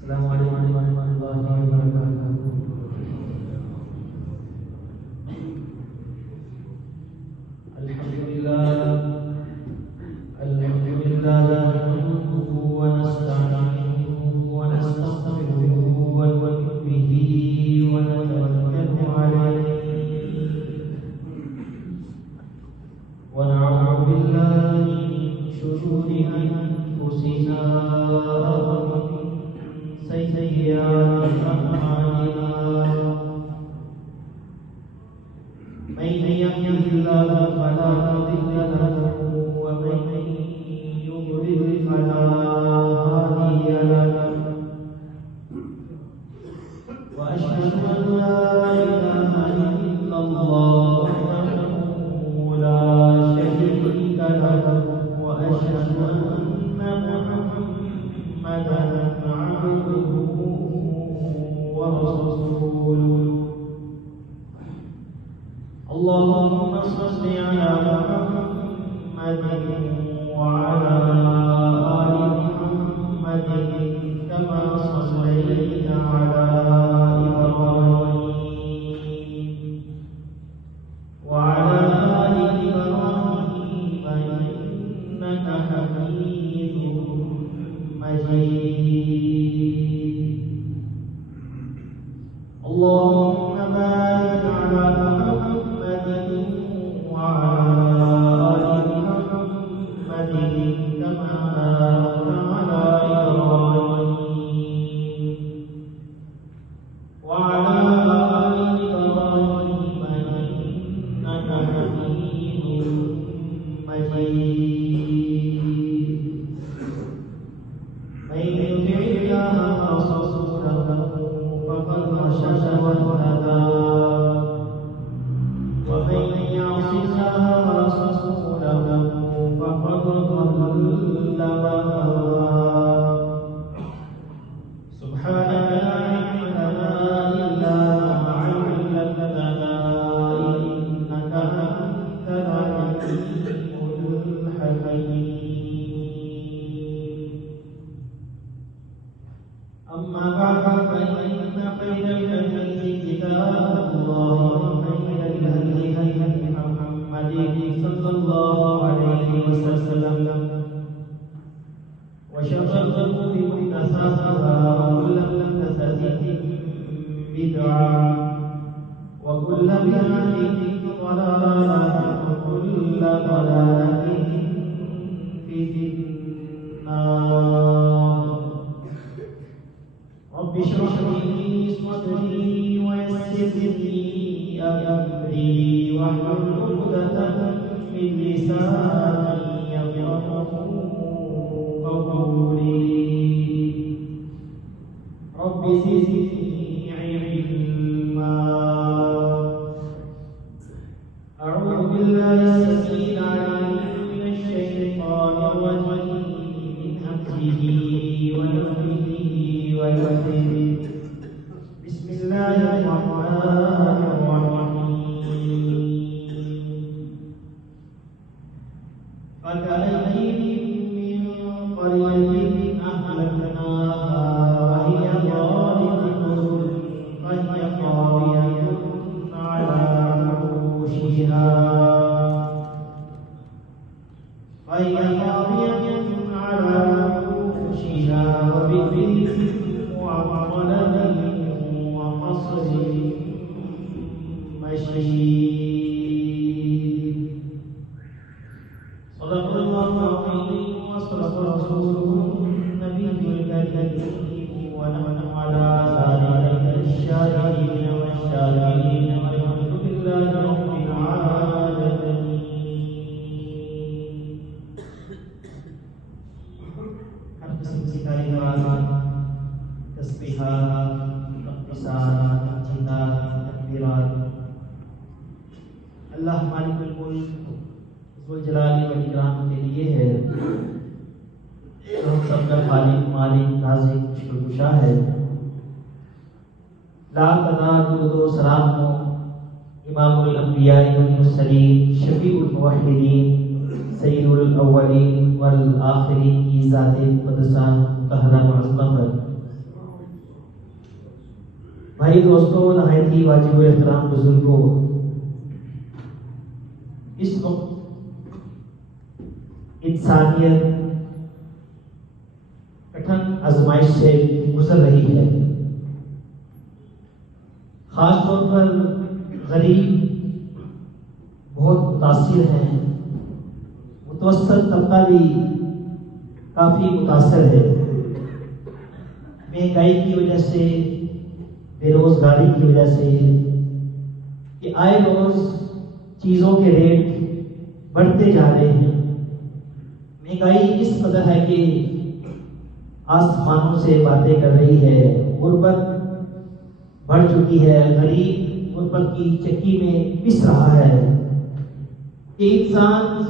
السلام علیکم ورحمۃ اللہ وبرکاتہ۔ الحمدللہ نحمده ونستعینه ونستغفره ونؤمن به ونتوکل علیہ ونعوذ باللہ من شرور انفسنا ومن سیئات اعمالنا، من يهده الله فلا مضل له ومن يضلل فلا هادي له، وأشهد أن لا إله إلا الله وحده لا شريك له، وأشهد أن محمدا عبده ورسوله. اللهم صل على محمد وعلى آل محمد كما صليت على إبراهيم وعلى آل إبراهيم إنك حميد مجيد. اللهم بارك على محمد وعلى آل محمد كما باركت على إبراهيم وعلى آل إبراهيم إنك حميد مجيد. من يطع الله ورسوله فقد رشد واهتدى، ومن يعص الله ورسوله فقد ضل وغوى. سبحانك لا علم لنا إلا ما علمتنا إنك أنت العليم الحكيم. أما بعد فإن خير الحديث كتاب الله وخير الهدي هدي محمد صلى الله عليه وسلم، وشر الأمور محدثاتها وكل محدثة بدعة وكل بدعة ضلالة وكل ضلالة في النار. رب اشرح لي صدري ويسر لي أمري واحلل عقدة من لساني يفقهوا قولي. رب زدني علما. أعوذ بالله السميع العليم من الشيطان الرجيم من همزه ونفخه ونفثه. بسم الله الرحمن الرحيم. فكأين من قرية أهلكناها وهي ظالمة فهي خاوية على عروشها وبئر معطلة وقصر مشيد. صدق الله العظيم وصدق رسوله النبي الكريم، ونحن على ذلك الشاهدين والشاكرين والحمد لله رب العالمين. ہر قسم کی تعریفات، تسبیحات، تقدیسات، تمجیدات، تکبیرات اللہ مالک الملک ذوالجلال والاکرام کے لیے ہے، جو سب کا خالق، مالک، رازق، شکرگزار ہے. لاکھ تعداد درود و سلام ہو امام الانبیاء والمرسلین، شفیع الموحدین، سید الاولین والآخرین کی ذات مقدسہ مطہرہ معظمہ پر بھائی دوستوں، نہایت ہی واجب احترام بزرگوں، اس وقت انسانیت کٹھن آزمائش سے گزر رہی ہے۔ خاص طور پر غریب بہت متاثر ہیں، متوسط طبقہ بھی کافی متاثر ہے۔ مہنگائی کی وجہ سے، بے روزگاری کی وجہ سے کہ آئے روز چیزوں کے ریٹ بڑھتے جا رہے ہیں۔ مہنگائی اس قدر ہے کہ آسمانوں سے باتیں کر رہی ہے، غربت بڑھ چکی ہے، غریب غربت کی چکی میں پس رہا ہے کہ انسان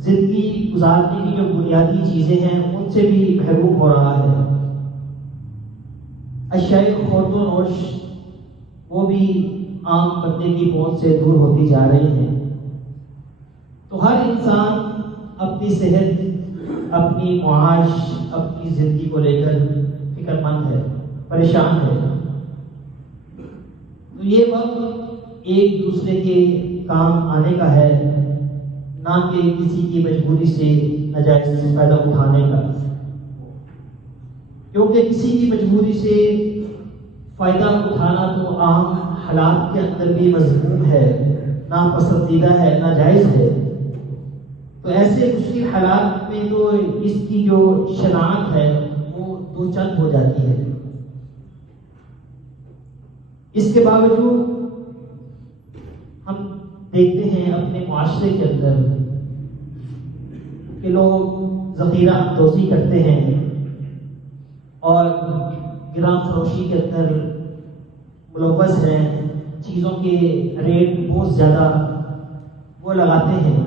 زندگی گزارنے کی جو بنیادی چیزیں ہیں ان سے بھی محروم ہو رہا ہے۔ اشیاء خورد و نوش وہ بھی عام بندے کی پہنچ سے دور ہوتی جا رہی ہیں۔ تو ہر انسان اپنی صحت، اپنی معاش، اپنی زندگی کو لے کر فکر مند ہے، پریشان ہے۔ تو یہ وقت ایک دوسرے کے کام آنے کا ہے، نہ کہ کسی کی مجبوری سے ناجائز فائدہ اٹھانے کا، کیونکہ کسی کی مجبوری سے فائدہ اٹھانا تو عام حالات کے اندر بھی مذموم ہے، ناپسندیدہ ہے، ناجائز ہے۔ تو ایسے مشکل حالات میں تو اس کی جو شناخت ہے وہ دو چند ہو جاتی ہے۔ اس کے باوجود ہم دیکھتے ہیں اپنے معاشرے کے اندر کہ لوگ ذخیرہ اندوزی کرتے ہیں اور گرام فروشی کے اندر ملوث ہیں، چیزوں کے ریٹ بہت زیادہ وہ لگاتے ہیں۔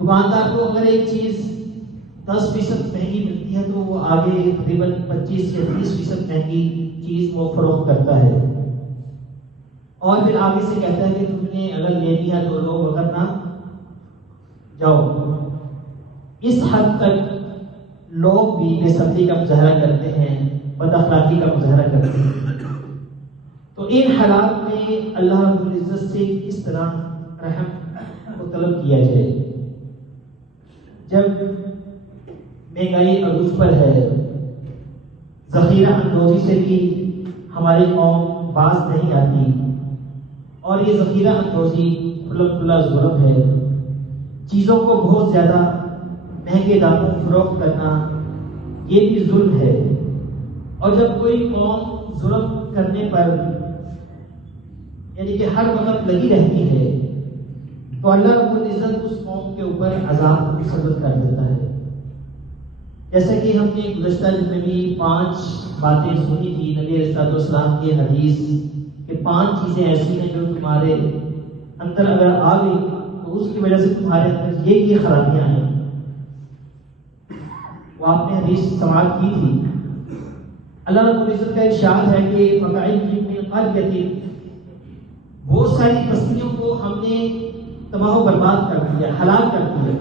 دکاندار کو اگر ایک چیز 10% مہنگی ملتی ہے تو وہ آگے تقریباً 25 یا 30% مہنگی چیز وہ فروخت کرتا ہے، اور پھر آگے سے کہتا ہے کہ تم نے اگر لینی ہے تو لو، اگر نہ جاؤ۔ اس حد تک لوگ بھی بے صبری کا مظاہرہ کرتے ہیں، بد اخلاقی کا مظاہرہ کرتے ہیں۔ تو ان حالات میں اللہ رب العزت سے کس طرح رحم کو طلب کیا جائے؟ جب مہنگائی عروج پر ہے، ذخیرہ اندوزی سے بھی ہماری قوم باز نہیں آتی، اور یہ ذخیرہ اندوزی کھلا ظلم ہے۔ چیزوں کو بہت زیادہ مہنگے داموں فروخت کرنا یہ بھی ظلم ہے، اور جب کوئی قوم ظلم کرنے پر یعنی کہ ہر وقت لگی رہتی ہے تو اللہ رب العزت اس قوم کے اوپر عذاب مسلط کر دیتا ہے۔ جیسا کہ ہم نے گزشتہ دن میں بھی 5 باتیں سنی تھی نبی علیہ السلام کی حدیث کہ 5 چیزیں ایسی ہیں جو تمہارے اندر اگر آ گئی تو اس کی وجہ سے تمہارے اندر یہ خرابیاں ہیں۔ وہ آپ نے حدیث سماعت کی تھی۔ اللہ رب العزت کا ارشاد ہے کہ فَكَأَيٍّ مِّن قَرْيَةٍ، بہت ساری بستیوں کو ہم نے تباہ و برباد کر دیا، ہلاک کر دیا،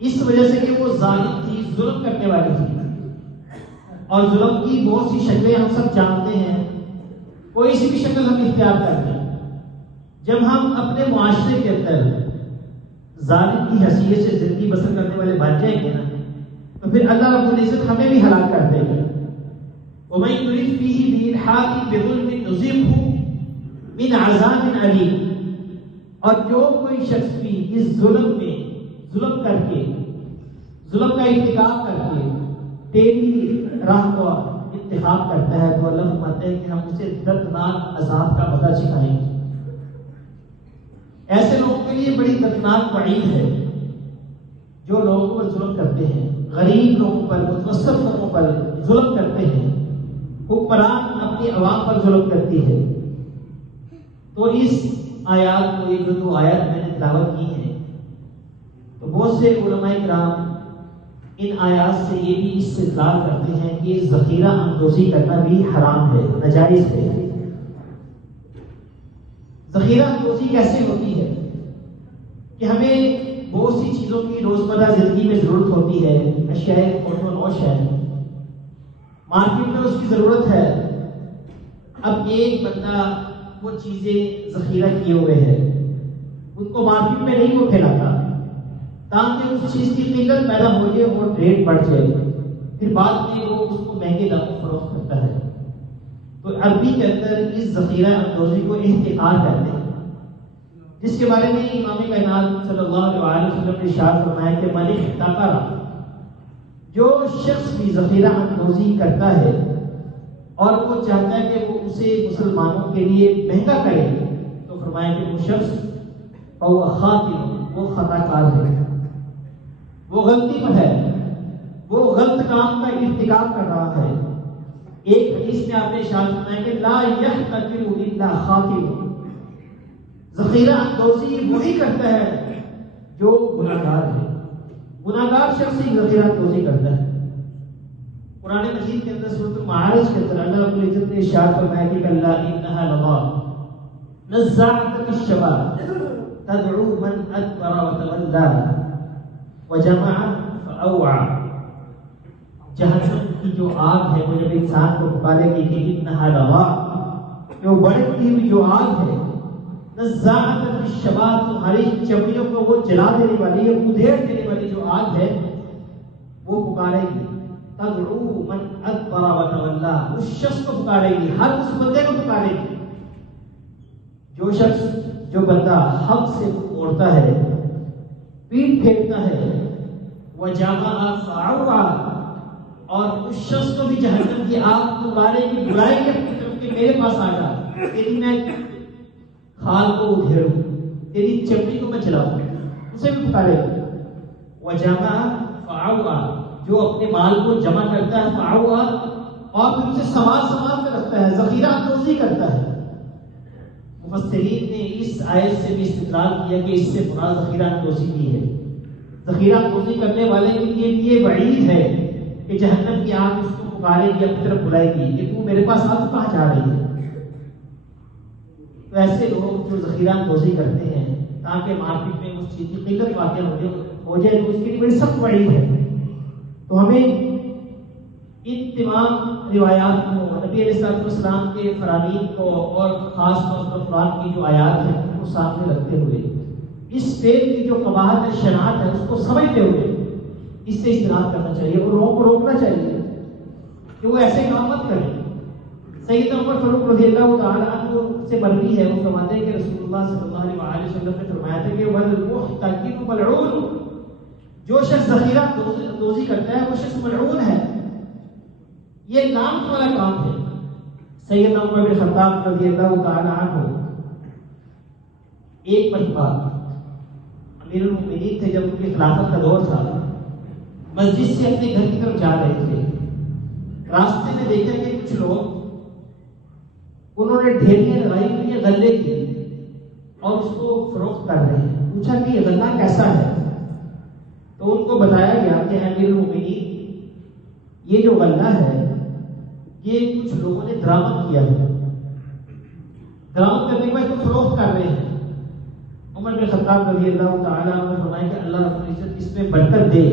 اس وجہ سے کہ وہ ظالم تھی، ظلم کرنے والی تھی۔ اور ظلم کی بہت سی شکلیں ہم سب جانتے ہیں، کوئی سی بھی شکل ہم اختیار کرتے ہیں۔ جب ہم اپنے معاشرے کے اندر ظالم کی حیثیت سے زندگی بسر کرنے والے بن جائیں گے نا، تو پھر اللہ رب العزت ہمیں بھی ہلاک کر دے گا۔ وَمَن يُرِدْ فِيهِ بِإِلْحَادٍ بِظُلْمٍ نُذِقْهُ مِنْ عَذَابٍ أَلِيمٍ، اور جو کوئی شخص بھی اس ظلم میں ظلم کر کے، ظلم کا ارتکاب کر کے تیری راہ کو انتخاب کرتا ہے تو اللہ فرماتے ہیں کہ ہم اسے دردناک عذاب کا مزہ چکھائیں گے۔ ایسے لوگوں کے لیے بڑی دردناک وعید ہے جو لوگوں پر ظلم کرتے ہیں، غریب لوگوں پر، متوسط لوگوں پر ظلم کرتے ہیں، حکمران اپنی عوام پر ظلم کرتی ہے۔ تو اس آیات کو، یہ جو 2 آیات میں نے تلاوت کی ہیں، تو بہت سے علماء کرام ان آیات سے یہ بھی استدلال کرتے ہیں کہ ذخیرہ اندوزی کرنا بھی حرام ہے، ناجائز ہے۔ ذخیرہ اندوزی کیسے ہوتی ہے کہ ہمیں بہت سی چیزوں کی روزمرہ زندگی میں ضرورت ہوتی ہے، اشیاء خورد و نوش ہے، مارکیٹ میں اس کی ضرورت ہے، اب ایک بندہ وہ چیزیں ذخیرہ کیے ہوئے ہے، ان کو مارکیٹ میں نہیں وہ پھیلاتا تاکہ اس چیز کی قلت پیدا ہو جائے اور ریٹ بڑھ جائے، پھر بعد میں وہ اس کو مہنگے داموں فروخت کرتا ہے۔ تو عربی کے اندر اس ذخیرہ اندوزی کو احتکار کہتے ہیں، جس کے بارے میں امام کائنات صلی اللہ علیہ وسلم نے ارشاد فرمایا کہ من احتکر، جو شخص بھی ذخیرہ اندوزی کرتا ہے اور وہ چاہتا ہے کہ وہ اسے مسلمانوں کے لیے مہنگا کرے، تو فرمایا کہ وہ شخص فهو خاطئ، وہ خطا کار ہے، وہ غلطی پر ہے، وہ غلط کام کا ارتکاب کر رہا ہے۔ ایک حدیث میں آپ نے ارشاد فرمایا کہ لا يحتکر الا خاطئ، ذخیرہ اندوزی وہی کرتا ہے جو گناہ گار ہے، گناہ گار شخص ہی ذخیرہ اندوزی کرتا ہے۔ قرآن مجید کے اندر سورۃ المعارج کے اندر اللہ رب العزت نے ارشاد فرمایا کہ کلا انہا لظی نزاعۃ للشوی تدعو من ادبر وتولى وجمع فاوعى، جہنم کی جو آگ ہے وہ جب انسان کو پکارے گی کہ انہا لظی، جو بڑھتی ہوئی جو آگ ہے، نزاعۃ للشوی، تمہاری چمڑیوں کو وہ جلا دینے والی ہے، ادھیڑ دینے والی جو آگ ہے وہ پکارے گی، تدعو من ادبر وتولى، اس شخص کو پکارے گی، ہر اس بندے کو پکارے گی جو شخص، جو بندہ حق سے موڑتا ہے، پیٹ پھیرتا ہے، وجمع فاوعى، اور اس شخص کو بھی جہنم کی آگ پکارے گی، بلائے گی اپنی طرف کہ میرے پاس آ جا، تیری میں کھال کو ادھیڑوں، تیری چمڑی کو میں جلاؤں، اسے بھی پکارے گی۔ وجمع فاوعى، جو اپنے مال کو جمع کرتا ہے، فاوعى، اور پھر اسے سنبھال کر رکھتا ہے، ذخیرہ اندوزی کرتا ہے۔ مفسرین نے اس آیت سے بھی استدلال کیا کہ اس سے مراد ذخیرہ اندوزی بھی ہے، ذخیرہ اندوزی کرنے والے کے لیے بھی یہ وعید ہے کہ جہنم کی آگ اس کو پکارے گی، اپنی طرف بلائے گی کہ تو میرے پاس آگ کہاں جا رہی ہے۔ تو ایسے لوگ جو ذخیرہ اندوزی کرتے ہیں تاکہ مارکیٹ میں اس چیز کی قلت واقع ہو جائے، تو اس کے لیے بڑی سخت وعید ہے۔ تو ہمیں ان تمام روایات کو، نبی علیہ السلام کے فرامین کو، اور خاص طور پر قرآن کی جو آیات ہیں ان کو سامنے رکھتے ہوئے اس فعل کی جو قباحت ہے، شناعت ہے، اس کو سمجھتے ہوئے اس سے اجتناب کرنا چاہیے اور لوگوں کو روکنا چاہیے کہ وہ ایسے کام مت کریں۔ سیدنا عمر فاروق رضی اللہ تعالیٰ عنہ سے مروی ہے، وہ فرماتے ہیں کہ رسول اللہ صلی اللہ علیہ وسلم نے فرمایا تھا کہ وَالْمُحْتَكِرُ مَلْعُونٌ، جو شخص ذخیرہ اندوزی کرتا ہے وہ شخص ملعون ہے، یہ لعنت والا کام ہے۔ سیدنا عمر بن خطاب رضی اللہ تعالی عنہ ایک مرتبہ امیر المؤمنین تھے، جب ان کی خلافت کا دور تھا، مسجد سے اپنے گھر کی طرف جا رہے تھے، راستے میں دیکھا کہ کچھ لوگ انہوں نے ڈھیریاں لگائی ہوئی ہیں غلے کی اور اس کو فروخت کر رہے ہیں۔ پوچھا کہ یہ غلہ کیسا ہے؟ تو ان کو بتایا گیا کہ امیر المؤمنین، یہ جو غلہ ہے یہ کچھ لوگوں نے درآمد کیا ہے، درآمد کرنے کے بعد اس کو فروخت کر رہے ہیں۔ عمر بن خطاب رضی اللہ تعالیٰ عنہ نے فرمایا کہ اللہ رب العزت اس میں برکت دے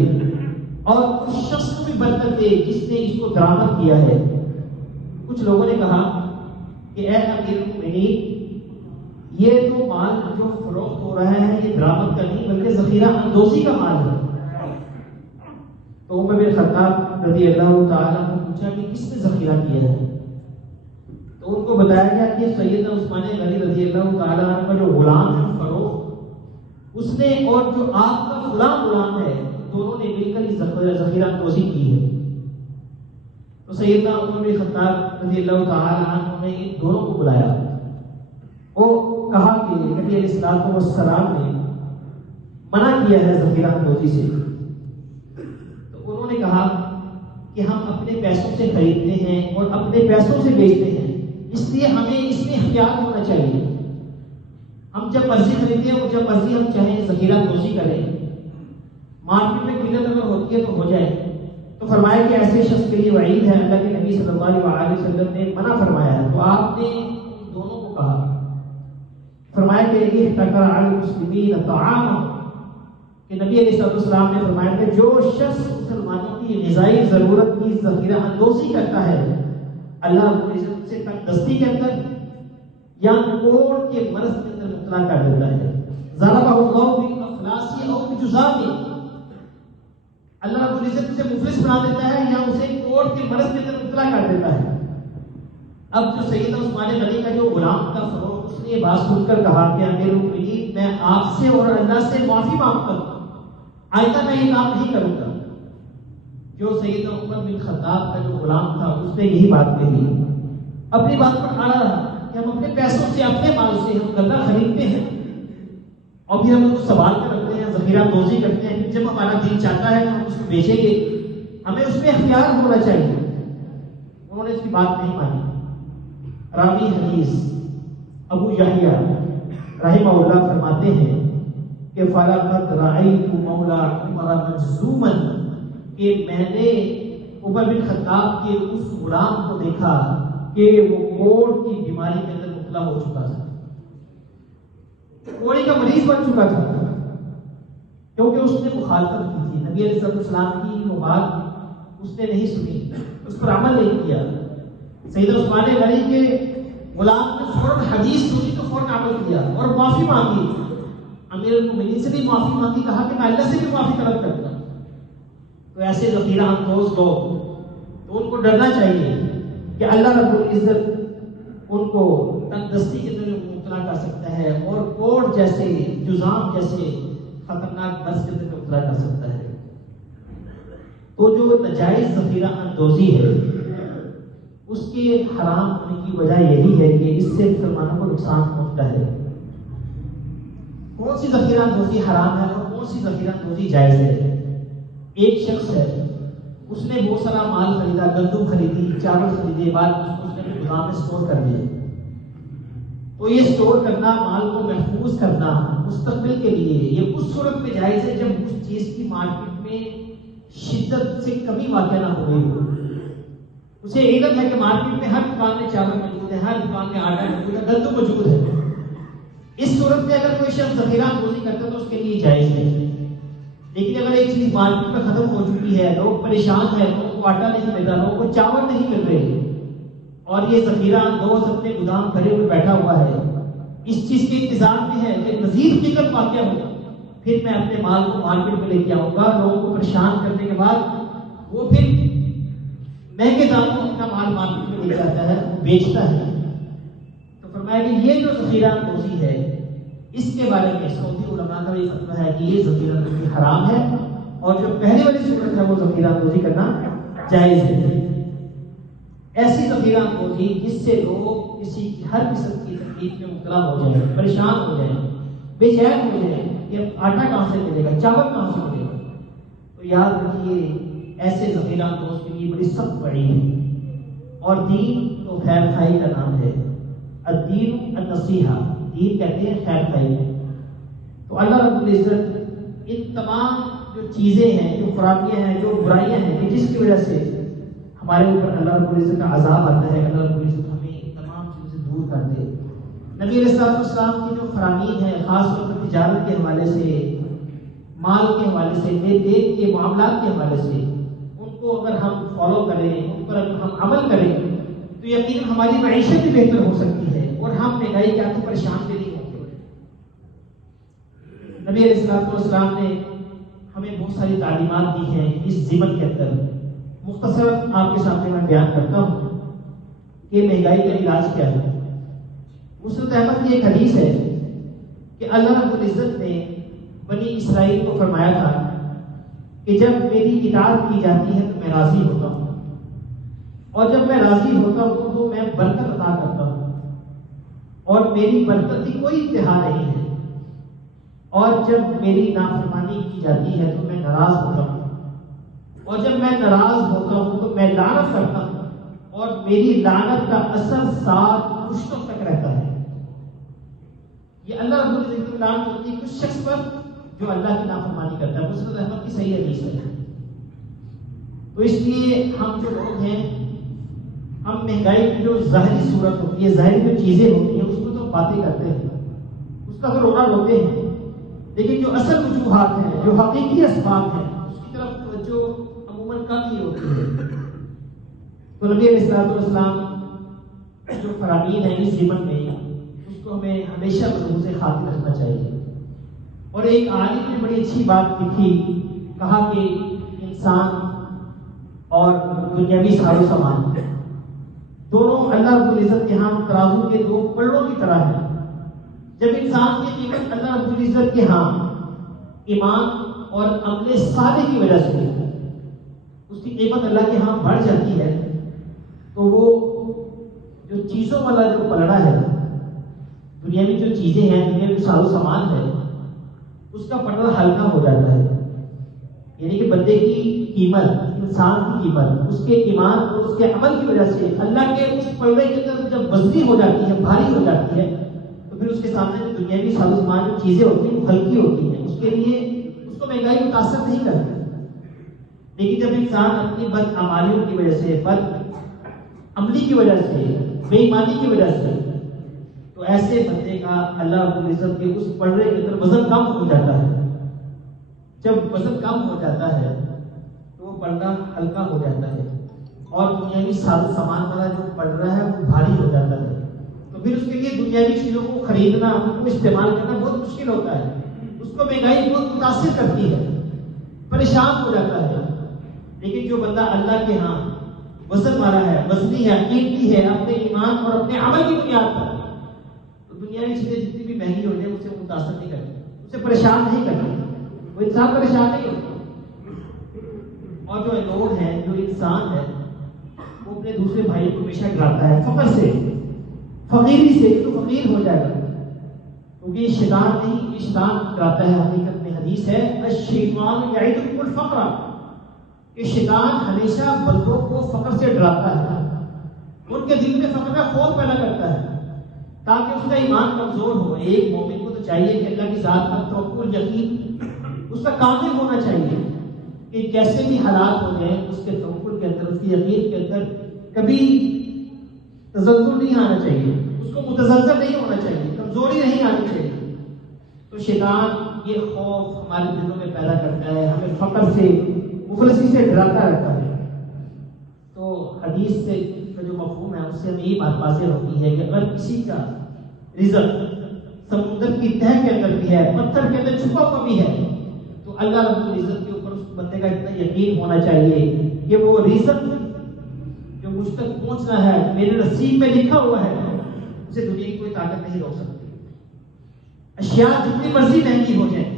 اور اس شخص کو بھی برکت دے جس نے اس کو درآمد کیا ہے۔ کچھ لوگوں نے کہا کہ اے امیر المؤمنین، یہ تو مال جو فروخت ہو رہا ہے یہ درآمد کا نہیں بلکہ ذخیرہ اندوزی کا مال ہے۔ تو عمر بن خطاب رضی اللہ تعالیٰ نے پوچھا کہ کس نے ذخیرہ کیا ہے؟ تو ان کو بتایا گیا کہ سیدنا عثمان غنی رضی اللہ تعالیٰ عنہ کا جو غلام ہے فروخت، اس نے اور جو آپ کا فلاں غلام ہے، دونوں نے مل کر اس ذخیرہ اندوزی کی ہے۔ تو سیدنا عمر بن خطاب رضی اللہ تعالیٰ عنہ نے ان دونوں کو بلایا، وہ کہا کہ نبی علیہ السلام نے منع کیا ہے ذخیرہ اندوزی سے۔ تو انہوں نے کہا کہ ہم اپنے پیسوں سے خریدتے ہیں اور اپنے پیسوں سے بیچتے ہیں، اس لیے ہمیں اس میں احتیاط ہونا چاہیے۔ ہم جب مرضی خریدیں اور جب مرضی ہم چاہیں ذخیرہ اندوزی کریں، مارکیٹ میں قلت اگر ہوتی ہے تو ہو جائے۔ تو فرمایا کہ ایسے شخص کے لیے وعید ہے، اللہ کے نبی صلی اللہ علیہ وسلم نے منع فرمایا ہے۔ تو آپ نے ان دونوں کو کہا، فرمایا کہ احتکر علی المسلمین طعامہ، کہ نبی علیہ السلام نے فرمایا کہ جو شخص مسلمانوں کی غذائی ضرورت کی ذخیرہ اندوزی کرتا ہے، اللہ رب العزت سے تنگ دستی کے اندر یا کوڑ کے مرض کے اندر مبتلا کر دیتا ہے. ضربہ اللہ بالافلاس او بجزام، اللہ رب العزت اسے مفلس بنا دیتا ہے یا اسے کوڑ کے مرض کے اندر مبتلا کر دیتا ہے. اب جو سیدنا عثمان غنی کا جو غلام تھا فروخت، اس نے یہ بات سن کر کہا کہ امیر المؤمنین میں آپ سے اور اللہ سے معافی مانگتا ہوں، آئندہ میں یہ کام نہیں کروں گا. جو سیدنا عمر بن خطاب کا جو غلام تھا اس نے یہی بات کہی، اپنی بات پر اڑا رہا کہ ہم اپنے پیسوں سے اپنے مال سے ہم غلہ خریدتے ہیں اور پھر ہم اس کو سنبھال کر رکھتے ہیں، ذخیرہ دوزی کرتے ہیں، جب ہمارا دل چاہتا ہے ہم اس کو بیچیں گے، ہمیں اس میں اختیار ہونا چاہیے. انہوں نے اس کی بات نہیں مانی. راوی حدیث ابو یحییٰ رحمہ اللہ فرماتے ہیں کہ فَلَقَدْ رَأَيْتُ مَوْلَى عُمَرَ مَجْزُومًا، کہ میں نے عمر بن خطاب کے اس غلام کو دیکھا کہ وہ کوڑ کی بیماری کے اندر مبتلا ہو چکا تھا، کوڑی کا مریض بن چکا تھا، کیونکہ اس نے مخالفت کی تھی. نبی علیہ السلام کی وہ بات اس نے نہیں سنی، اس پر عمل نہیں کیا. سیدنا عثمان غنی کے غلام نے فوراً حدیث سنی تو فوراً عمل کیا اور معافی مانگی. امیر المؤمنین سے بھی معافی مانگی، کہا کہ میں اللہ سے بھی معافی طلب کرتا. تو ایسے ذخیرہ اندوز لوگ تو ان کو ڈرنا چاہیے کہ اللہ رب العزت ان کو تنگ دستی کے اندر مبتلا کر سکتا ہے اور کوڑ جیسے جزام جیسے خطرناک مرض کے اندر مبتلا کر سکتا ہے. تو جو ناجائز ذخیرہ اندوزی ہے اس کے حرام ہونے کی وجہ یہی ہے کہ اس سے مسلمانوں کو نقصان پہنچتا ہے. کون سی ذخیرہ اندوزی حرام ہے اور کون سی ذخیرہ اندوزی جائز ہے؟ ایک شخص ہے، اس نے بہت سارا مال خریدا، گندم خریدی، چاول خریدے، بعد اس نے اپنے گودام میں اسٹور کر دیا. تو یہ اسٹور کرنا، مال کو محفوظ کرنا مستقبل کے لیے یہ اس صورت میں جائز ہے جب اس چیز کی مارکیٹ میں شدت سے کمی واقع نہ ہو رہی ہو. اسے علم ہے کہ مارکیٹ میں ہر دکان میں چاول موجود ہے، ہر دکان میں آٹا موجود ہے، گندم موجود ہے. اس صورت میں اگر کوئی شخص ذخیرہ اندوزی کرتا ہے تو اس کے لیے جائز ہے. لیکن اگر ایک چیز مارکیٹ میں ختم ہو چکی ہے، لوگ پریشان ہیں، لوگوں کو آٹا نہیں مل رہا، لوگوں کو چاول نہیں مل رہے اور یہ ذخیرہ اندوز اپنے گودام بھرے ہوئے بیٹھا ہوا ہے، اس چیز کے انتظار میں ہے کہ مزید قلت واقع ہو، پھر میں اپنے مال کو مارکیٹ میں لے کے آؤں گا. لوگوں کو پریشان کرنے کے بعد وہ پھر مہنگے داموں میں اپنا مال مارکیٹ میں لے جاتا ہے، وہ بیچتا ہے. تو فرمایا کہ یہ جو ذخیرہ اندوزی ہے اس کے بارے میں سعودی علماء کا یہ فتویٰ ہے کہ یہ ذخیرہ اندوزی حرام ہے اور جو پہلے والی صورت ہے وہ ذخیرہ اندوزی کرنا جائز ہے. ایسی ذخیرہ اندوزی جس سے لوگ کسی ہر قسم کی تکلیف میں مبتلا ہو جائیں، پریشان ہو جائیں، بے چین ہو جائیں کہ آٹا کہاں سے ملے گا، چاول کہاں سے ملے گا. تو یاد رکھیے ایسے ذخیرہ اندوز کے لیے بڑی سخت پڑی ہے. اور دین تو خیر خائی کا نام ہے، الدین النصیحہ، دین کہتے ہیں خیر خائی. تو اللہ رب العزت ان تمام جو چیزیں ہیں، جو خرابیاں ہیں، جو برائیاں ہیں کہ جس کی وجہ سے ہمارے اوپر اللہ رب العزت کا عذاب آتا ہے، اللہ رب العزت ہمیں ان تمام چیزوں سے دور کر دے. نبی علیہ السلام کی جو فرامین ہے، خاص طور پر تجارت کے حوالے سے، مال کے حوالے سے، لین دین کے معاملات کے حوالے سے، ان کو اگر ہم فالو کریں، ان پر اگر ہم عمل کریں تو یقیناً ہماری معیشت بھی بہتر ہو سکتی ہے اور ہم مہنگائی کے آگے پریشان بھی نہیں ہوں گے. نبی علیہ السلام نے ہمیں بہت ساری تعلیمات دی ہیں اس ضمن کے اندر. مختصر آپ کے سامنے میں بیان کرتا ہوں کہ مہنگائی کا علاج کیا ہے. مسند احمد کی ایک حدیث ہے کہ اللہ رب العزت نے بنی اسرائیل کو فرمایا تھا کہ جب میری اطاعت کی جاتی ہے تو میں راضی ہوتا ہوں اور جب میں راضی ہوتا ہوں تو میں برکت عطا کرتا ہوں اور میری برکت کی کوئی انتہا نہیں ہے. اور جب میری نافرمانی کی جاتی ہے تو میں ناراض ہوتا ہوں اور جب میں ناراض ہوتا ہوں تو میں لعنت کرتا ہوں اور میری لعنت کا اثر 7 پشتوں تک رہتا ہے. یہ اللہ رب العزت کی لعنت ہوتی ہے کچھ شخص پر جو اللہ کی نافرمانی کرتا ہے. مسند احمد کی صحیح حدیث ہے. تو اس لیے ہم جو لوگ ہیں، ہم مہنگائی کی جو ظاہری صورت ہوتی ہے، ظاہری جو چیزیں ہوتی ہیں اس کو تو باتیں کرتے ہیں، اس کا تو رونا روتے ہیں، لیکن جو اصل وجوہات ہیں، جو حقیقی اسباب ہیں، اس کی طرف توجہ عموماً کم ہی ہوتی ہے. تو نبی علیہ السلام جو فرامین ہیں اس زمن میں، اس کو ہمیں ہمیشہ ملحوظ خاطر رکھنا چاہیے۔ اور ایک عالم نے بڑی اچھی بات لکھی، کہا کہ انسان اور دنیاوی ساز و سامان دونوں اللہ رب العزت کے ہاں ترازو کے دو پلڑوں کی طرح ہیں۔ جب انسان کی قیمت اللہ رب العزت کے ہاں ایمان اور عمل صالح کی وجہ سے اس کی قیمت اللہ کے ہاں بڑھ جاتی ہے، تو وہ جو چیزوں والا جو پلڑا ہے، دنیاوی جو چیزیں ہیں، دنیاوی ساز و سامان ہے، اس کا پلڑا ہلکا ہو جاتا ہے۔ یعنی کہ بندے کی قیمت، انسان کی قیمت اس کے ایمان اور اس کے عمل کی وجہ سے اللہ کے اس پلڑے کے اندر جب وزنی ہو جاتی ہے، بھاری ہو جاتی ہے، تو پھر اس کے سامنے جو دنیاوی ساز و سامان جو چیزیں ہوتی ہیں وہ ہلکی ہوتی ہیں، اس کے لیے اس کو مہنگائی متاثر نہیں کرتی۔ لیکن جب انسان اپنی بد اعمالیوں کی وجہ سے، بد عملی کی وجہ سے، بے ایمانی کی وجہ سے، تو ایسے بندے کا اللہ رب العزت کے اس پلڑے کے اندر وزن کم ہو جاتا ہے۔ جب وزن کم ہو جاتا ہے تو وہ پلڑا ہلکا ہو جاتا ہے، اور دنیاوی ساز و سامان والا جو پلڑا ہے وہ بھاری ہو جاتا ہے۔ تو پھر اس کے لیے دنیاوی چیزوں کو خریدنا، ان کو استعمال کرنا بہت مشکل ہوتا ہے، اس کو مہنگائی بہت متاثر کرتی ہے، پریشان ہو جاتا ہے۔ لیکن جو بندہ اللہ کے ہاں وزن والا ہے، وزنی ہے، قیمتی ہے، اپنے ایمان اور اپنے عمل کی بنیاد پر، تو دنیاوی چیزیں جتنی بھی مہنگی ہو جائیں اسے متاثر نہیں کرتی، اسے پریشان نہیں کرتی، وہ انسان پریشان نہیں ہوتا۔ اور جو لوگ ہیں، جو انسان ہے، وہ اپنے دوسرے بھائی کو ہمیشہ ڈراتا ہے فقر سے، فقیری سے، تو فقیر ہو جائے گا، کیونکہ یہ شیطان نہیں، یہ شیطان ڈراتا ہے۔ حقیقت میں حدیث ہے الشیطان یعدکم الفقر، کہ شیطان ہمیشہ بندوں کو فقر سے ڈراتا ہے، ان کے دل میں فقر کا خوف پیدا کرتا ہے تاکہ اس کا ایمان کمزور ہو۔ ایک مومن کو تو چاہیے کہ اللہ کی ذات پر توکل، یقین اس کا کامل ہونا چاہیے، کہ کیسے بھی حالات ہو جائیں اس کے توکل کے اندر، اس کی یقین کے اندر کبھی تزلزل نہیں آنا چاہیے، اس کو متزلزل نہیں ہونا چاہیے، کمزوری نہیں آنی چاہیے۔ تو شیطان یہ خوف ہمارے دلوں میں پیدا کرتا ہے، ہمیں فقر سے، مفلسی سے ڈراتا رہتا ہے۔ تو حدیث سے کا جو مفہوم ہے اس سے ہمیں یہ بات واضح ہوتی ہے کہ اگر کسی کا رزق سمندر کی تہہ کے اندر بھی ہے، پتھر کے اندر چھپا ہوا بھی ہے، تو اللہ رب العزت کے اوپر اس بندے کا اتنا یقین ہونا چاہیے کہ وہ رزق جو مجھ تک پہنچنا ہے، میرے نصیب میں لکھا ہوا ہے، اسے دنیا کی کوئی طاقت نہیں روک سکتی۔ اشیاء جتنی مرضی مہنگی ہو جائے،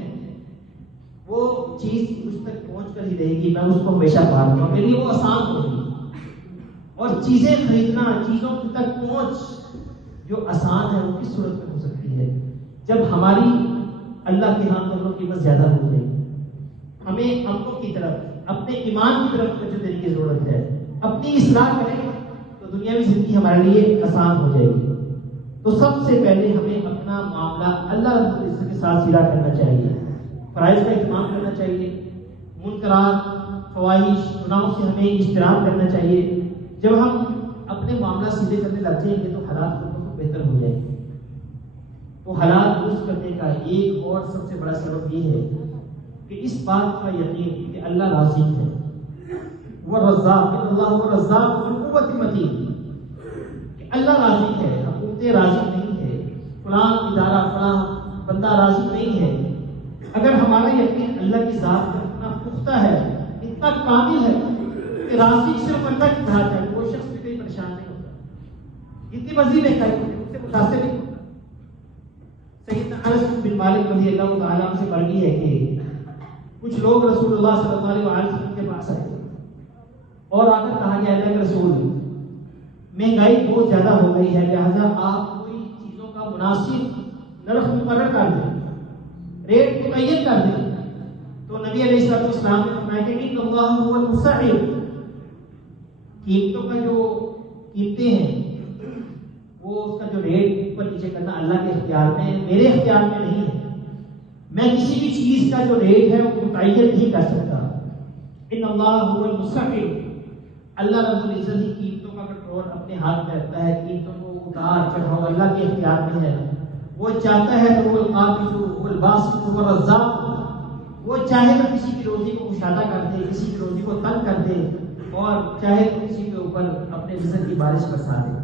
وہ چیز مجھ تک پہنچ کر ہی رہے گی، میں اس کو ہمیشہ پالوں گا، میرے لیے وہ آسان ہوگی۔ اور چیزیں خریدنا، چیزوں تک پہنچ جو آسان ہے، وہ کس صورت میں ہو سکتی ہے؟ جب ہماری اللہ کے ہاں قدر و قیمت زیادہ ہو جائے گی۔ ہمیں اپنوں کی طرف، اپنے ایمان کی طرف توجہ دینے کی ضرورت ہے۔ اپنی اصلاح کریں تو دنیاوی زندگی ہمارے لیے آسان ہو جائے گی۔ تو سب سے پہلے ہمیں اپنا معاملہ اللہ رب العزت کے ساتھ سیدھا کرنا چاہیے، فرائض کا اہتمام کرنا چاہیے، منکرات، فواحش، گناہوں سے ہمیں اجتناب کرنا چاہیے۔ جب ہم اپنے معاملہ سیدھے کرنے لگ جائیں گے تو حالات بہت بہتر ہو جائیں گے۔ تو حالات درست کرنے کا ایک اور سب سے بڑا سبب یہ ہے کہ اس بات کا یقین کہ اللہ رازق ہے، وہ رزاق، اللہ وہ رزاق بالقوت متین، کہ اللہ رازق ہے، حکومتیں رازق نہیں ہے، فلاں ادارہ، فلاں بندہ رازق نہیں ہے۔ اگر ہمارا یقین اللہ کی ذات پر اتنا پختہ ہے، اتنا کامل ہے کہ رازق صرف اللہ کی ذات ہے، وہ شخص بھی کہیں پریشان نہیں ہوتا، جتنی مرضی میں کرے اس سے متاثر نہیں ہوتا۔ سیدنا انس بن مالک رضی اللہ تعالیٰ عنہ سے مروی ہے کہ کچھ لوگ رسول اللہ صلی اللہ علیہ وسلم کے پاس آئے اور آ کر کہا کہ اللہ کے رسول، مہنگائی بہت زیادہ ہو گئی ہے، لہذا آپ کوئی چیزوں کا مناسب نرخ مقرر کر دیں، ریٹ متعین کر دیں۔ تو نبی علیہ الصلوۃ والسلام نے فرمایا کہ ان اللہ هو المسعر، قیمتوں کا جو قیمتیں ہیں وہ اس کا جو ریٹ اوپر نیچے کرنا اللہ کے اختیار میں، میرے اختیار میں نہیں ہے۔ میں کسی بھی چیز کا جو ریٹ ہے وہ متعین نہیں کر سکتا۔ ان اللہ هو المسعر، اللہ رب العزت ہی قیمتوں کا کنٹرول اپنے ہاتھ میں رکھتا ہے، قیمتوں کو اتار چڑھاؤ اللہ کے اختیار میں ہے۔ وہ چاہتا ہے تو وہ القابض، وہ الباسط، وہ الرزاق، وہ چاہے تو کسی کی روزی کو کشادہ کر دے، کسی کی روزی کو تنگ کر دے، اور چاہے تو کسی کے اوپر اپنے رزق کی بارش برسا دے۔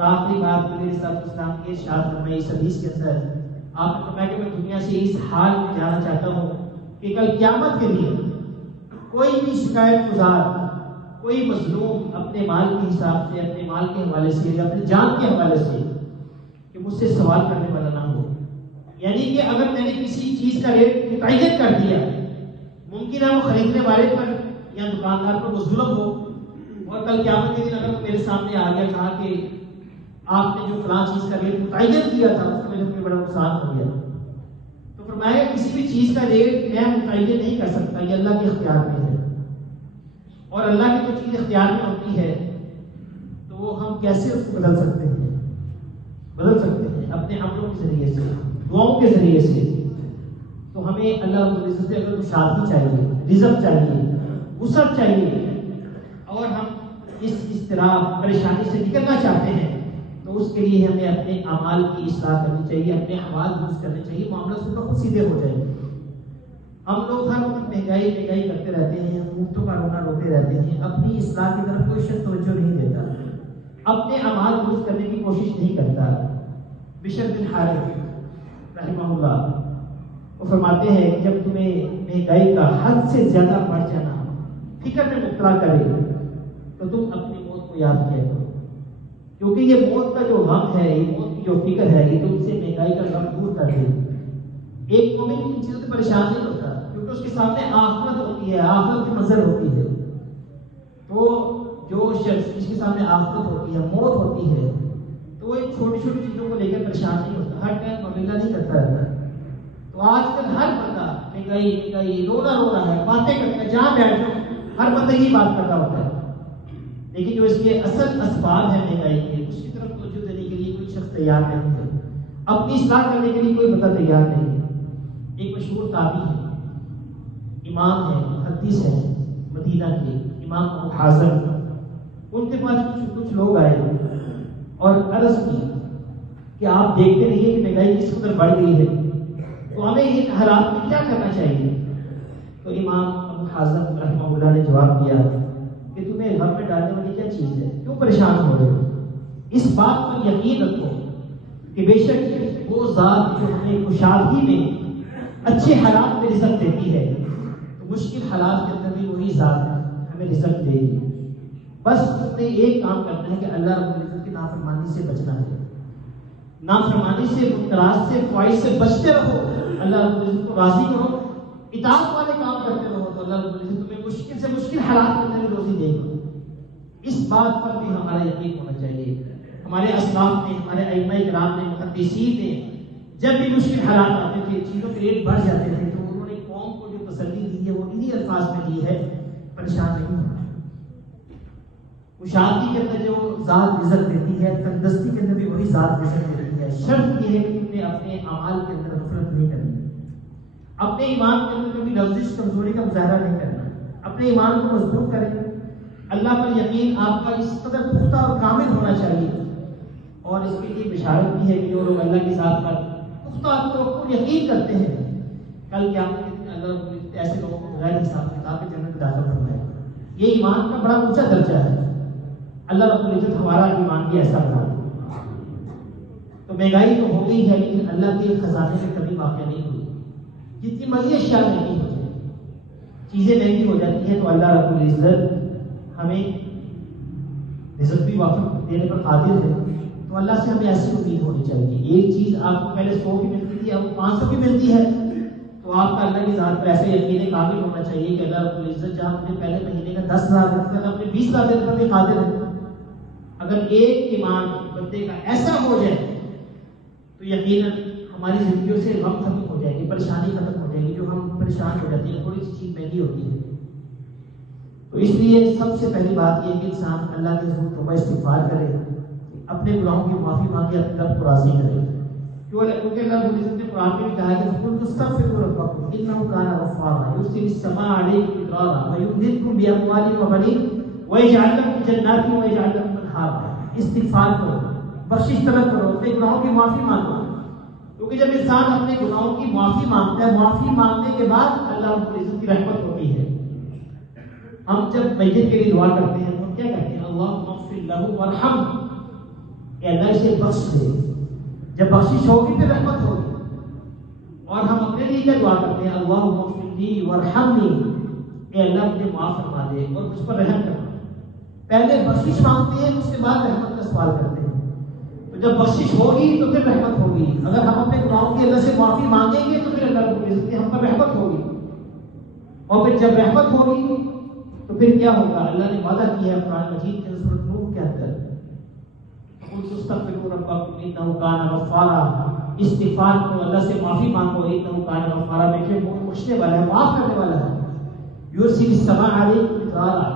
اور آخری بات نبی صلی اللہ علیہ وسلم کے ارشاد فرمائی اس حدیث کے اندر آپ نے فرمایا کہ میں دنیا سے اس حال میں جانا چاہتا ہوں کہ کل قیامت کے لیے کوئی بھی شکایت گزار، کوئی مظلوم اپنے مال کے حساب سے، اپنے مال کے حوالے سے یا اپنی جان کے حوالے سے کہ مجھ سے سوال کرنے والا نہ ہو۔ یعنی کہ اگر میں نے کسی چیز کا ریٹ متعین کر دیا، ممکن ہے وہ خریدنے والے پر یا دکاندار پر وہ ظلم ہو، اور کل قیامت کے دن اگر وہ میرے سامنے آ گیا کہا کہ آپ نے جو فلاں چیز کا ریٹ متعین کیا تھا اس میں مجھے بڑا نقصان ہو گیا، تو فرمایا کسی بھی چیز کا ریٹ میں متعین نہیں کر سکتا، یہ اللہ کے اختیار میں ہے، اور اللہ کی جو چیز اختیار میں ہوتی ہے تو وہ ہم کیسے اس کو بدل سکتے ہیں؟ بدل سکتے ہیں اپنے عملوں کے ذریعے سے، دعاؤں کے ذریعے سے۔ تو ہمیں اللہ رب العزت سے اگر شادی چاہیے، رزق چاہیے، وسعت چاہیے، اور ہم اس اضطراب پریشانی سے نکلنا چاہتے ہیں تو اس کے لیے ہمیں اپنے اعمال کی اصلاح کرنی چاہیے، اپنے احوال درست کرنے چاہیے، معاملات سے تو خود سیدھے ہو جائیں گے۔ ہم لوگ ہر وقت مہنگائی کرتے رہتے ہیں، مفتوں کا رونا روتے رہتے ہیں، اپنی اصلاح کی طرف کوئی شخص توجہ نہیں دیتا، اپنے اعمال درست کرنے کی کوشش نہیں کرتا۔ بشر بن حارث رحمہ اللہ وہ فرماتے ہیں کہ جب تمہیں مہنگائی کا حد سے زیادہ بڑھ جانا فکر میں مبتلا کرے تو تم اپنی موت کو یاد کیا کرو، کیونکہ یہ موت کا جو غم ہے، یہ موت کی جو فکر ہے، یہ تم سے مہنگائی کا غم دور کر دے۔ ایک مومن ان چیزوں سے پریشان نہیں ہوتا کیونکہ اس کے سامنے آخرت ہوتی ہے، آخرت کی منظر ہوتی ہے۔ تو جو شخص جس کے سامنے آخرت ہوتی ہے، موت ہوتی ہے، تو وہ ان چھوٹی چھوٹی چیزوں کو لے کر پریشان نہیں ہوتا، ہر ٹائم معاملہ نہیں کرتا رہتا۔ تو آج کل ہر بندہ مہنگائی رونا ہے، باتیں کرتا ہے، جہاں بیٹھو ہر بندہ یہی بات کرتا ہوتا ہے، لیکن جو اس کے اصل اسباب ہیں مہنگائی کے، اس کی طرف توجہ دینے کے لیے کوئی شخص تیار نہیں ہے، اپنی اصلاح کرنے کے لیے کوئی بندہ تیار نہیں ہے۔ ایک مشہور تابعی ہے، امام ہے، محدث ہے، مدینہ کے امام ابو حازم، ان کے پاس کچھ لوگ آئے اور عرض کی کہ آپ دیکھتے رہیے کہ مہنگائی کس قدر بڑھ گئی ہے، تو ہمیں ان حالات میں کیا کرنا چاہیے؟ تو امام ابو حازم رحمہ اللہ نے جواب دیا کہ تمہیں غم میں ڈالنے والی کیا چیز ہے، کیوں پریشان ہو رہے ہو؟ اس بات پر یقین رکھو کہ بے شک وہ ذات جو ہمیں کشادگی میں اچھے حالات میں رزق دیتی ہے، تو مشکل حالات کے اندر بھی وہی ذات ہمیں رزق دے گی۔ بس تم نے ایک کام کرنا ہے کہ اللہ رب العزت کی نافرمانی سے بچنا ہے، نافرمانی سے، منکرات سے، خواہش سے بچتے رہو، اللہ رب العزت کو راضی کرو، اطاعت والے کام کرتے رہو، تو اللہ رب العزت تمہیں مشکل سے مشکل حالات کے اندر روزی دے گا۔ اس بات پر بھی ہمارا یقین ہونا چاہیے۔ ہمارے اسلاف نے، ہمارے ائمہ کرام نے، محدثین نے جب بھی مشکل حالات آتے تھے، چیزوں کے ریٹ بڑھ جاتے تھے، تو انہوں نے قوم کو جو تسلی دی ہے وہ انہی الفاظ میں دی ہے، پریشان نہیں ہونا۔ کشادگی کے اندر جو ذات رزق دیتی ہے، تندرستی کے اندر بھی وہی ذات رزق دیتی ہے۔ شرط یہ ہے کہ تم نے اپنے اعمال کے اندر غفلت نہیں کرنی، اپنے ایمان کے اندر کبھی لفظش کمزوری کا مظاہرہ نہیں کرنا، اپنے ایمان کو مضبوط کریں۔ اللہ پر یقین آپ کا اس قدر پختہ اور کامل ہونا چاہیے، اور اس کے لیے بشارت بھی ہے کہ جو لوگ اللہ کی ذات پر پختہ توقع یقین کرتے ہیں، کل قیامت کے دن اللہ ایسے لوگوں کو بغیر حساب کتاب کے جنت داخل فرمائے گا۔ یہ ایمان کا بڑا اونچا درجہ ہے، اللہ رب العزت ہمارا ایمان بھی ایسا بنا دے۔ تو مہنگائی تو ہو گئی ہے، لیکن اللہ کے خزانے میں کبھی واقع نہیں ہوئی۔ جتنی مرضی اشیاء مہنگی ہو جائے، چیزیں مہنگی ہو جاتی ہیں، تو اللہ رب العزت ہمیں رزق بھی واقع دینے پر قادر ہے۔ تو اللہ سے ہمیں ایسی امید ہونی چاہیے، ایک چیز آپ کو پہلے 100 کی ملتی تھی، اب 500 کی ملتی ہے، تو آپ کا اللہ کی ذات پر ایسے یقین کامل ہونا چاہیے کہ اللہ رب العزت جہاں مجھے پہلے مہینے کا 10,000 دیتا تھا، اپنے 20,000 دینے پر بھی قادر ہے۔ اگر ایک ایمان بندے کا ایسا ہو جائے تو یقیناً ہماری زندگیوں سے غم ختم ہو جائے گی، پریشانی ختم ہو جائے گی، جو ہم پریشان ہو جاتے ہیں، تھوڑی سی چیز مہنگی ہوتی ہے۔ تو اس لیے سب سے پہلی بات یہ ہے کہ انسان اللہ کے حضور توبہ استغفار کرے، اپنے گناہوں کی معافی مانگے، اپنے رب کو راضی کرے، کیونکہ اللہ رب العزت نے قرآن میں بھی کہا ہے کہ قل استغفروا ربکم انہ کان غفارا یرسل السماء علیکم مدرارا ویمددکم باموال وبنین ویجعل لکم جنات ویجعل لکم انہارا۔ استغفار کرو، بخشش طلب کرو، اپنے گناہوں کی معافی مانگو، کیونکہ جب انسان اپنے گناہوں کی معافی مانگتا ہے، معافی مانگنے کے بعد اللہ رب العزت کی رحمت ہوتی ہے۔ ہم جب میت کے لیے دعا کرتے ہیں تو ہم کیا کہتے ہیں؟ اللہم اغفر لہ وارحمہ، کہ اللہ اسے بخش دے. جب بخشش ہوگی پھر رحمت ہوگی. اور ہم اپنے لیے کیا دعا کرتے ہیں؟ اللہم اغفر لی وارحمنی، اے اللہ مجھے معاف فرما دے اور مجھ پر رحم کرنا. پہلے بخشش مانگتے ہیں، اس کے بعد رحمت کا سوال کرتے ہیں. تو جب بخشش ہوگی تو پھر رحمت ہوگی. اگر ہم اپنے گناہوں کی اللہ سے معافی مانگیں گے تو پھر اللہ رب العزت کی ہم پر رحمت ہوگی. اور پھر جب رحمت ہوگی تو پھر کیا ہوگا؟ اللہ نے وعدہ کیا ہے قرآن مجید کے سورۃ نوح کے اندر، قُلْ اسْتَغْفِرُوا رَبَّكُمْ إِنَّهُ كَانَ غَفَّارًا، استغفار کرو، اللہ سے معافی مانگو. إِنَّهُ كَانَ غَفَّارًا، بے شک وہ بخشنے والا ہے، معاف کرنے والا ہے. يُرْسِلِ السَّمَاءَ عَلَيْكُمْ مِدْرَارًا،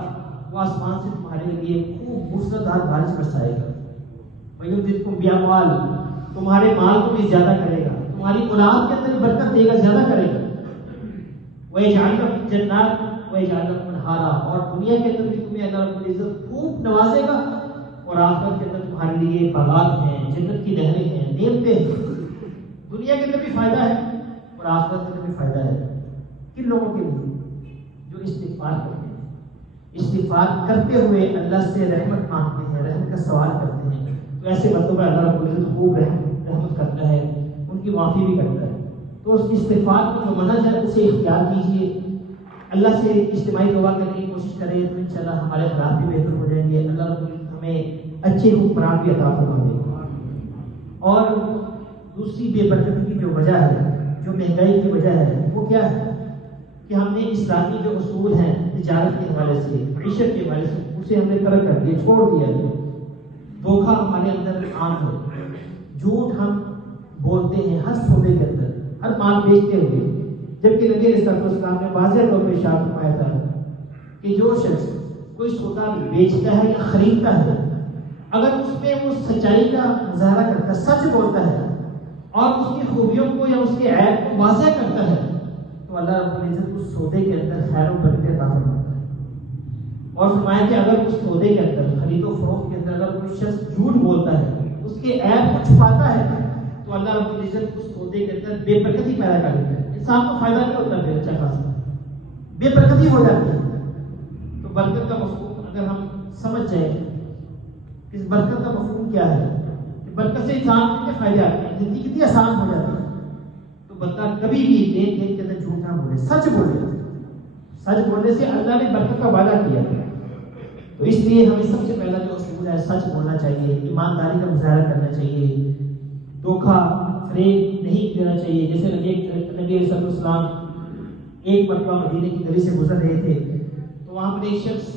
وہ آسمان سے تمہارے لیے خوب موسلادھار بارش برسائے گا. وَيُمْدِدْكُمْ بِأَمْوَالٍ، تمہارے مال کو بھی زیادہ کرے گا، تمہاری اولاد کے اندر برکت دے گا، زیادہ کرے گا. وَيَجْعَلْ لَكُمْ جَنَّاتٍ وَيَجْعَلْ لَكُمْ أَنْهَارًا، اور دنیا کے اندر بھی تمہیں اللہ رب العزت خوب نوازے گا، اور آخرت کے اندر تمہارے لیے باغات ہیں، جنت کی نہریں ہیں، نعمتیں ہیں. دنیا کے اندر بھی فائدہ ہے اور آخرت کے اندر بھی فائدہ ہے. کن لوگوں کے لیے؟ جو استغفار کرتے ہیں، استغفار کرتے ہوئے اللہ سے رحمت مانگتے ہیں، رحمت کا سوال کرتے ہیں. تو ایسے بندوں پر اللہ رب العزت خوب رحمت کرتا ہے، ان کی معافی بھی کرتا ہے. تو اس استغفار کو جو منہج ہے اسے اختیار کیجیے. اللہ سے اجتماعی توبہ کرنے کی کوشش کریں تو انشاءاللہ ہمارے حالات بھی بہتر ہو جائیں گے. اللہ رب العزت ہمیں اچھے حکمران بھی عطا فرما دے. اور دوسری بے برکتی کی جو وجہ ہے، جو مہنگائی کی وجہ ہے، وہ کیا ہے؟ کہ ہم نے اسلامی جو اصول ہیں تجارت کے حوالے سے، معیشت کے حوالے سے، اسے ہم نے ترک کر دیا، چھوڑ دیا. دھوکہ ہمارے اندر عام ہے، جھوٹ ہم بولتے ہیں ہر سودے کے اندر، ہر مال بیچتے ہوئے. جبکہ نبی علیہ السلام نے واضح طور پر ارشاد فرمایا تھا کہ جو شخص کوئی سودا بیچتا ہے یا خریدتا ہے، اگر اس میں وہ سچائی کا مظاہرہ کرتا ہے، سچ بولتا ہے اور اس کی خوبیوں کو یا اس کے عیب کو واضح کرتا ہے، تو اللہ رب العزت اس سودے کے اندر خیر و برکت عطا فرماتا ہے. اور فرمایا کہ اگر اس سودے کے اندر، خرید و فروخت کے اندر، اگر کوئی شخص جھوٹ بولتا ہے، اس کے عیب کو چھپاتا ہے، تو اللہ رب العزت اس سودے کے اندر بے برکتی پیدا کر دیتا ہے. انسان کو فائدہ نہیں ہوتا پھر، اچھا خاصا بے برکتی ہو جاتی ہے. تو برکت کا مفہوم اگر ہم سمجھ جائیں، اس برکت کا مفہوم کیا ہے، کہ برکت سے انسان کو کتنے فائدے آتے ہیں، زندگی کتنی آسان ہو جاتی ہے. تو بندہ کبھی بھی دین کے اندر جھوٹ نہ بولے، سچ بولے. سچ بولنے سے اللہ نے برکت کا وعدہ کیا. تو اس لیے ہمیں سب سے پہلا جو اصول ہے، سچ بولنا چاہیے، ایمانداری کا مظاہرہ کرنا چاہیے، دھوکہ فریب نہیں دینا چاہیے. جیسے نبی علیہ السلام ایک مرتبہ مدینے کی گلی سے گزر رہے تھے، تو وہاں پر ایک شخص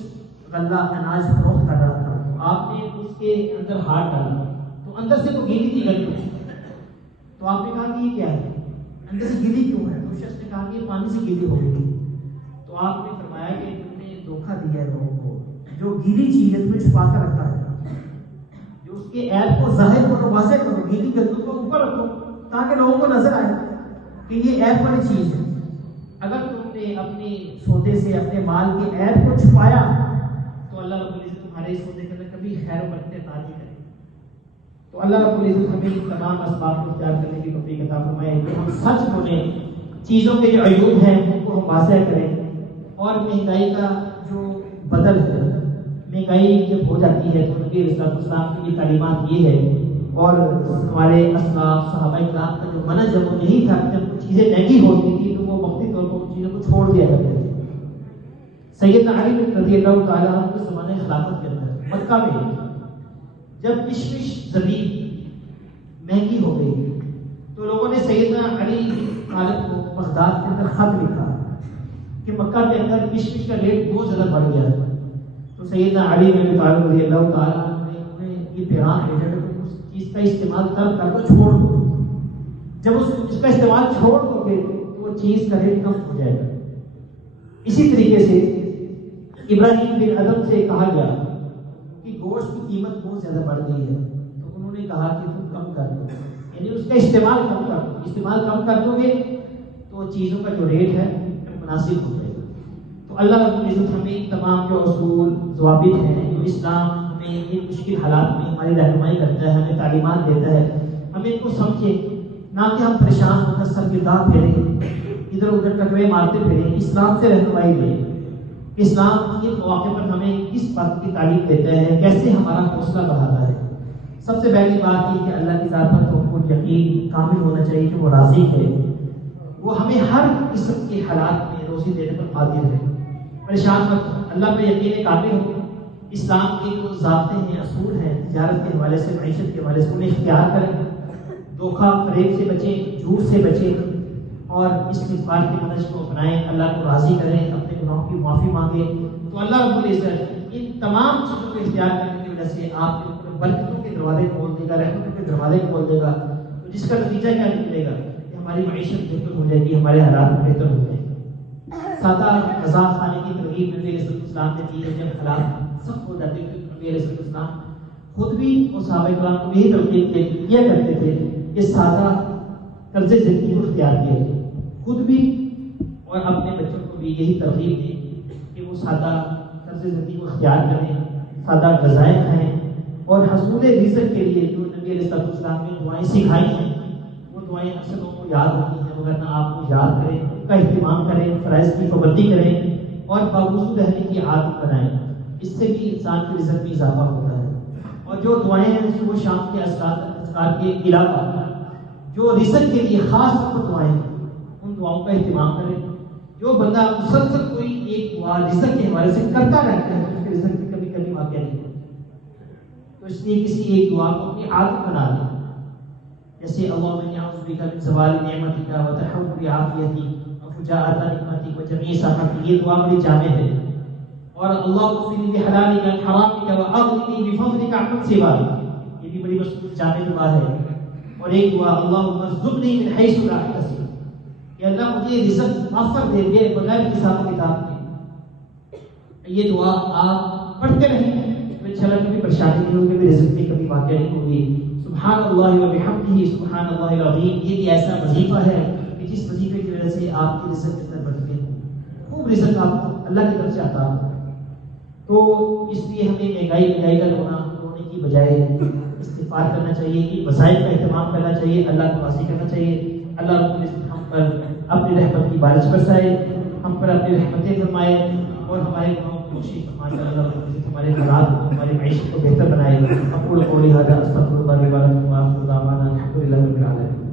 غلہ اناج فروخت کر رہا تھا. آپ نے اس کے اندر ہاتھ ڈالا تو اندر سے تو گیلی تھی گلی. تو آپ نے کہا کہ یہ کیا ہے، اندر سے گیلی کیوں ہے؟ تو شخص نے کہا کہ یہ پانی سے گیلی ہو گئی. تو آپ نے فرمایا کہ تم نے دھوکہ دیا ہے لوگوں کو. جو گیلی چیز ہے تمہیں چھپا کر رکھا ہے، جو اس کے عیب کو ظاہر کرو، واضح کرو، گیلی گندوں کو اوپر رکھو تاکہ لوگوں کو نظر آئے کہ یہ عیب والی چیز ہے. اگر تم نے اپنے سودے سے، اپنے مال کے عیب کو چھپایا، تو اللہ رب العزت تمہارے سودے کے اندر کبھی خیر و برکت عطا نہیں کرے. تو اللہ رب العزت ہمیں ان تمام اسباب کو اختیار کرنے کی توفیق عطا فرمائے کہ ہم سچ بولیں، چیزوں کے جو عیوب ہیں ان کو ہم واضح کریں. اور مہنگائی کا جو بدل ہے، مہنگائی جب ہو جاتی ہے تو نبی علیہ السلام کی تعلیمات یہ ہے، اور ہمارے اسلاف صحابہ کرام کا جو منہج ہے وہ یہی تھا کہ جب چیزیں مہنگی ہوتی تھی تو وہ وقتی طور پر چیزوں کو چھوڑ دیا کرتے تھے. سیدنا علی رضی اللہ تعالیٰ عنہ کے زمانے خلافت کے اندر مکہ میں جب کشمش زمین مہنگی ہو گئی تو لوگوں نے سیدنا علی طالب کو بغداد کے اندر خط لکھا کہ مکہ کے اندر کشمش کا ریٹ بہت زیادہ بڑھ گیا ہے. تو سیدنا علی طالب رضی اللہ تعالیٰ عنہ نے انہیں یہ پیغام بھیجا کہ اس چیز کا استعمال کر دو، چھوڑ دو. جب اس کا استعمال چھوڑ دو گے تو وہ چیز کا ریٹ کم ہو جائے گا. اسی طریقے سے ابراہیم بن ادم سے کہا گیا کہ گوشت کی قیمت بہت زیادہ بڑھ گئی ہے، تو انہوں نے کہا کہ تم کم کر دو، یعنی اس کا استعمال کم کر دو. استعمال کم کر دو گے تو چیزوں کا جو ریٹ ہے مناسب ہو جائے گا. تو اللہ رب العزت ہمیں تمام جو اصول ضوابط ہیں، جو اسلام ہمیں ان مشکل حالات میں ہماری رہنمائی کرتا ہے، ہمیں تعلیمات دیتا ہے، ہمیں ان کو سمجھے، نہ کہ ہم پریشان ہو کر سر کی داغ پھیریں، ادھر ادھر ٹکرے مارتے پھریں. اسلام سے رہنمائی لیں. اسلام کے مواقع پر ہمیں کس بات کی تعلیم دیتا ہے، کیسے ہمارا حوصلہ بڑھاتا ہے. سب سے پہلی بات یہ کہ اللہ کی ذات پر توکل یقین کامل ہونا چاہیے کہ وہ رازق ہے، وہ ہمیں ہر قسم کے حالات میں روزی دینے پر قادر ہے۔ پریشان مت ہو، اللہ پہ یقین کامل ہو۔ اسلام کے جو ضابطے ہیں، اصول ہیں، تجارت کے حوالے سے، معیشت کے حوالے سے، انہیں اختیار کریں، دھوکہ فریب سے بچیں، جھوٹ سے بچیں، اور استغفار کی منہج کو اپنائیں، اللہ کو راضی کریں، اپنے گناہوں کی معافی مانگیں، تو اللہ رب العزت ان تمام چیزوں کو اختیار کرنے کی وجہ سے آپ کے اوپر برکتوں کے دروازے کھول دے گا، رحمتوں کے دروازے کھول دے گا، تو جس کا نتیجہ کیا نکلے گا کہ ہماری معیشت بہتر ہو جائے گی، ہمارے حالات بہتر ہو جائیں گے۔ سادہ غذا کھانے کی ترغیب نبی علیہ السلام نے دی ہے، جب حالات سخت ہو جاتے تھے نبی علیہ السلام خود بھی اور صحابہ کرام کو یہی ترغیب کیا کرتے تھے کہ سادہ طرز زندگی کو اختیار کیا جائے، خود بھی اور اپنے بچوں کو بھی یہی ترغیب دیں کہ وہ سادہ طرز زندگی کو اختیار کریں، سادہ غذائیں کھائیں، اور حصول رزق کے لیے جو نبی علیہ السلام نے دعائیں سکھائی ہیں وہ دعائیں اکثر لوگوں کو یاد ہوتی ہیں، مگر نہ آپ کو یاد کریں، ان کا اہتمام کریں، فرائض کی پابندی کریں اور باوضو رہنے کی عادت بنائیں، اس سے بھی انسان کے رزق میں اضافہ ہوتا ہے۔ اور جو دعائیں ہیں صبح شام کے اذکار کے علاوہ جو رزق کے لیے خاص طور پر دعائیں ہیں ان دعاؤں کا اہتمام کریں۔ جو بندہ مسلسل کوئی ایک دعا رزق کے حوالے سے کرتا رہتا ہے اس کے رزق میں کبھی کبھی واقع نہیں ہوتا، تو اس لیے کسی ایک دعا کو اپنی عادت بنا دیں، جیسے اللہم انی اعوذ بک من زوال نعمتک وتحول عافیتک وفجاءۃ نقمتک وجمیع سخطک، یہ دعا بڑی جامع ہے۔ اور اللہم اغفر لی بحلالک عن حرامک واغننی بفضلک عمن سواک، یہ بھی بڑی مشہور جامع دعا ہے۔ اور ایک دعا اللہم ارزقنی من حیث لا احتسب، کہ اللہ مجھے رزق آفر دے دے بغیر حساب و کتاب کے۔ یہ دعا آپ پڑھتے رہیں تو انشاءاللہ کبھی پریشانی نہیں ہوگی، کبھی رزق میں کبھی واقع نہیں ہوگی۔ سبحان اللہ و بحمدہ سبحان اللہ العظیم، یہ بھی ایسا وظیفہ ہے کہ جس وظیفے کی وجہ سے آپ کی رزق کے اندر بڑھتے ہیں، خوب رزق آپ کو اللہ کی طرف سے عطا ہو۔ تو اس لیے ہمیں مہنگائی کا رونے کی بجائے استغفار کرنا چاہیے، کہ وسائل کا اہتمام کرنا چاہیے، اللہ کو راضی کرنا چاہیے۔ اللہ رب العزت ہم پر اپنی رحمت کی بارش برسائے، ہم پر اپنی رحمتیں فرمائے اور ہمارے گناہوں کو بخشے فرمائے۔ اللہ رب العزت ہمارے حالات کو، ہماری معیشت کو بہتر بنائے۔ اقول قولی ھذا استغفر اللہ لي ولکم وآخر دعوانا الحمد للہ رب العالمین۔